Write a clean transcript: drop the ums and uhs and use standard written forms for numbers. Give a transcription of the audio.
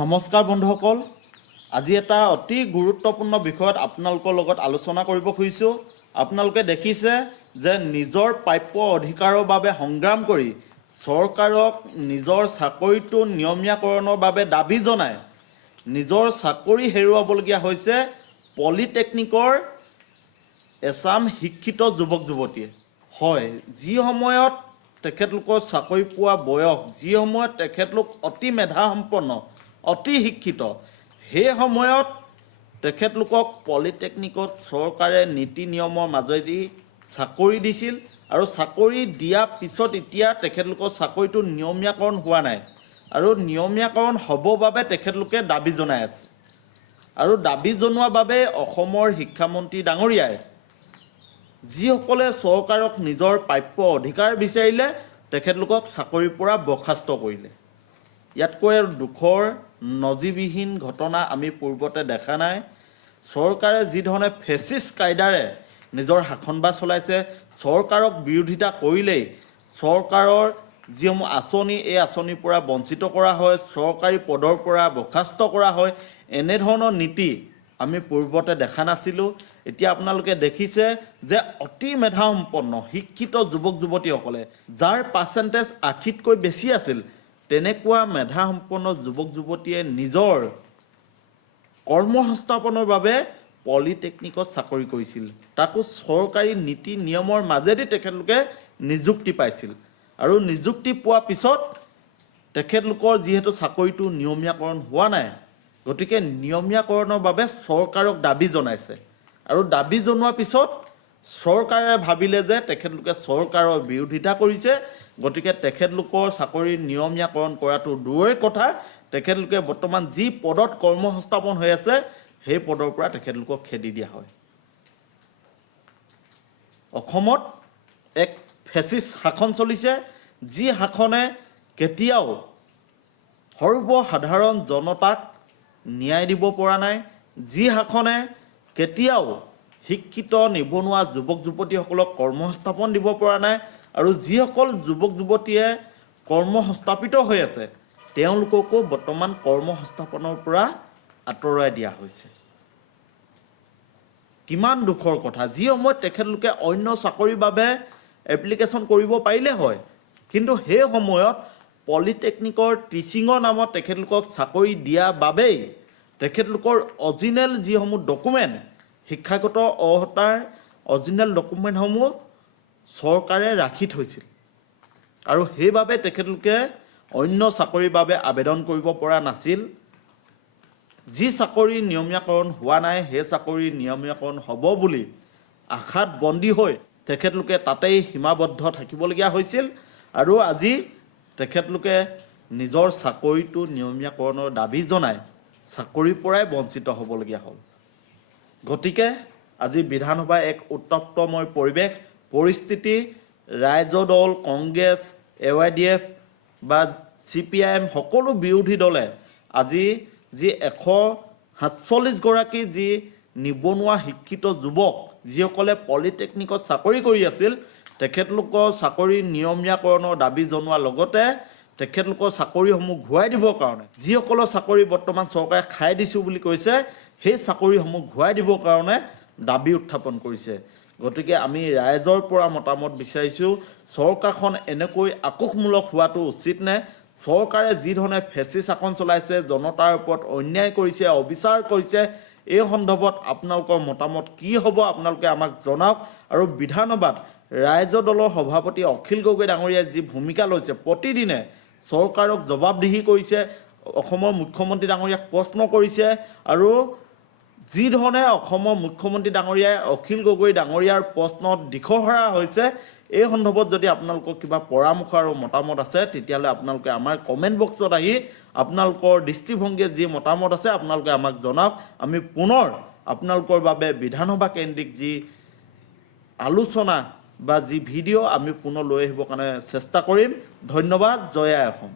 নমস্কাৰ বন্ধুসকল, আজি এটা অতি গুৰুত্বপূৰ্ণ বিষয়ত আপোনালোকৰ লগত আলোচনা কৰিব খুজিছোঁ। আপোনালোকে দেখিছে যে নিজৰ প্ৰাপ্য অধিকাৰৰ বাবে সংগ্ৰাম কৰি চৰকাৰক নিজৰ চাকৰিটো নিয়মীয়াকৰণৰ বাবে দাবী জনাই নিজৰ চাকৰি হেৰুৱাবলগীয়া হৈছে পলিটেকনিকৰ এচাম শিক্ষিত যুৱক যুৱতীয়ে। হয়, যি সময়ত তেখেতলোকৰ চাকৰি পোৱা বয়স, যি সময়ত তেখেতলোক অতি মেধাসম্পন্ন, অতি শিক্ষিত, সেই সময়ত তেখেতলোকক পলিটেকনিকত চৰকাৰে নীতি নিয়মৰ মাজেদি চাকৰি দিছিল আৰু চাকৰি দিয়াৰ পিছত এতিয়া তেখেতলোকৰ চাকৰিটো নিয়মীয়াকৰণ হোৱা নাই আৰু নিয়মীয়াকৰণ হ'ব বাবে তেখেতলোকে দাবী জনাই আছে। আৰু দাবী জনোৱাৰ বাবে অসমৰ শিক্ষামন্ত্ৰী ডাঙৰীয়াই যিসকলে চৰকাৰক নিজৰ প্ৰাপ্য অধিকাৰ বিচাৰিলে তেখেতলোকক চাকৰিৰ পৰা বৰ্খাস্ত কৰিলে। ইয়াতকৈ দুখৰ নজিৰবিহীন ঘটনা আমি পূৰ্বতে দেখা নাই। চৰকাৰে যিধৰণে ফেচিষ্ট কায়দাৰে নিজৰ শাসনভাৰ চলাইছে, চৰকাৰক বিৰোধিতা কৰিলেই চৰকাৰৰ যিসমূহ আঁচনি, এই আঁচনিৰ পৰা বঞ্চিত কৰা হয়, চৰকাৰী পদৰ পৰা বৰ্খাস্ত কৰা হয়। এনেধৰণৰ নীতি আমি পূৰ্বতে দেখা নাছিলোঁ। এতিয়া আপোনালোকে দেখিছে যে অতি মেধাসম্পন্ন শিক্ষিত যুৱক যুৱতীসকলে, যাৰ পাৰ্চেণ্টেজ 80তকৈ বেছি আছিল, তেনেকুৱা মেধাসম্পন্ন যুৱক যুৱতীয়ে নিজৰ কৰ্মসংস্থাপনৰ বাবে পলিটেকনিকত চাকৰি কৰিছিল, তাকো চৰকাৰী নীতি নিয়মৰ মাজেদি তেখেতলোকে নিযুক্তি পাইছিল। আৰু নিযুক্তি পোৱাৰ পিছত তেখেতলোকৰ যিহেতু চাকৰিটো নিয়মীয়াকৰণ হোৱা নাই, গতিকে নিয়মীয়াকৰণৰ বাবে চৰকাৰক দাবী জনাইছে। আৰু দাবী জনোৱাৰ পিছত চৰকাৰে ভাবিলে যে তেখেতলোকে চৰকাৰৰ বিৰোধিতা কৰিছে, গতিকে তেখেতলোকৰ চাকৰি নিয়মীয়াকৰণ কৰাটো দূৰৰে কথা, তেখেতলোকে বৰ্তমান যি পদত কৰ্মসংস্থাপন হৈ আছে সেই পদৰ পৰা তেখেতলোকক খেদি দিয়া হয়। অসমত এক ফেচিষ্ট শাসন চলিছে, যি শাসনে কেতিয়াও সৰ্বসাধাৰণ জনতাক ন্যায় দিব পৰা নাই, যি শাসনে কেতিয়াও শিক্ষিত নিবনুৱা যুৱক যুৱতীসকলক কৰ্মসংস্থাপন দিব পৰা নাই। আৰু যিসকল যুৱক যুৱতীয়ে কৰ্মসংস্থাপিত হৈ আছে তেওঁলোককো বৰ্তমান কৰ্মসংস্থাপনৰ পৰা আঁতৰাই দিয়া হৈছে। কিমান দুখৰ কথা! যি সময়ত তেখেতলোকে অন্য চাকৰিৰ বাবে এপ্লিকেশ্যন কৰিব পাৰিলে হয়, কিন্তু সেই সময়ত পলিটেকনিকৰ টিচিঙৰ নামত তেখেতলোকক চাকৰি দিয়াৰ বাবেই তেখেতলোকৰ অৰিজিনেল যিসমূহ ডকুমেণ্ট, শিক্ষাগত অৰ্হতাৰ অৰিজিনেল ডকুমেণ্টসমূহ চৰকাৰে ৰাখি থৈছিল। আৰু সেইবাবে তেখেতলোকে অন্য চাকৰিৰ বাবে আবেদন কৰিব পৰা নাছিল। যি চাকৰি নিয়মীয়াকৰণ হোৱা নাই সেই চাকৰি নিয়মীয়াকৰণ হ'ব বুলি আশাত বন্দী হৈ তেখেতলোকে তাতেই সীমাবদ্ধ থাকিবলগীয়া হৈছিল। আৰু আজি তেখেতলোকে নিজৰ চাকৰিটো নিয়মীয়াকৰণৰ দাবী জনাই চাকৰিৰ পৰাই বঞ্চিত হ'বলগীয়া হ'ল। গতিকে আজি বিধানসভাৰ এক উত্তপ্তময় পৰিস্থিতি, ৰাইজৰ দল, কংগ্ৰেছ, AYDF বা CPIM সকলো বিৰোধী দলে আজি যি 147গৰাকী যি নিবনুৱা শিক্ষিত যুৱক, যিসকলে পলিটেকনিকত চাকৰি কৰি আছিল, তেখেতলোকৰ চাকৰি নিয়মীয়াকৰণৰ দাবী জনোৱাৰ লগতে তেখেতলোকৰ চাকৰিসমূহ ঘূৰাই দিবৰ কাৰণে, যিসকলৰ চাকৰি বৰ্তমান চৰকাৰে খাই দিছোঁ বুলি কৈছে, সেই চাকৰিসমূহ ঘূৰাই দিবৰ কাৰণে দাবী উত্থাপন কৰিছে। গতিকে আমি ৰাইজৰ পৰা মতামত বিচাৰিছোঁ, চৰকাৰখন এনেকৈ আক্ৰোশমূলক হোৱাটো উচিত নে? চৰকাৰে যিধৰণে ফেচিষ্ট শাসন চলাইছে, জনতাৰ ওপৰত অন্যায় কৰিছে, অবিচাৰ কৰিছে, এই সন্দৰ্ভত আপোনালোকৰ মতামত কি হ'ব আপোনালোকে আমাক জনাওক। আৰু বিধানসভাত ৰাইজৰ দলৰ সভাপতি অখিল গগৈ ডাঙৰীয়াই যি ভূমিকা লৈছে, প্ৰতিদিনে চৰকাৰক জবাবদিহি কৰিছে, অসমৰ মুখ্যমন্ত্ৰী ডাঙৰীয়াক প্ৰশ্ন কৰিছে, আৰু যিধৰণে অসমৰ মুখ্যমন্ত্ৰী ডাঙৰীয়াই অখিল গগৈ ডাঙৰীয়াৰ প্ৰশ্নত দিশহৰা হৈছে, এই সন্দৰ্ভত যদি আপোনালোকৰ কিবা পৰামৰ্শ আৰু মতামত আছে তেতিয়াহ'লে আপোনালোকে আমাৰ কমেণ্ট বক্সত আহি আপোনালোকৰ দৃষ্টিভংগীয়ে যি মতামত আছে আপোনালোকে আমাক জনাওক। আমি পুনৰ আপোনালোকৰ বাবে বিধানসভা কেন্দ্ৰিক যি আলোচনা বা যি ভিডিঅ' আমি পুনৰ লৈ আহিবৰ কাৰণে চেষ্টা কৰিম। ধন্যবাদ। জয় আই অসম।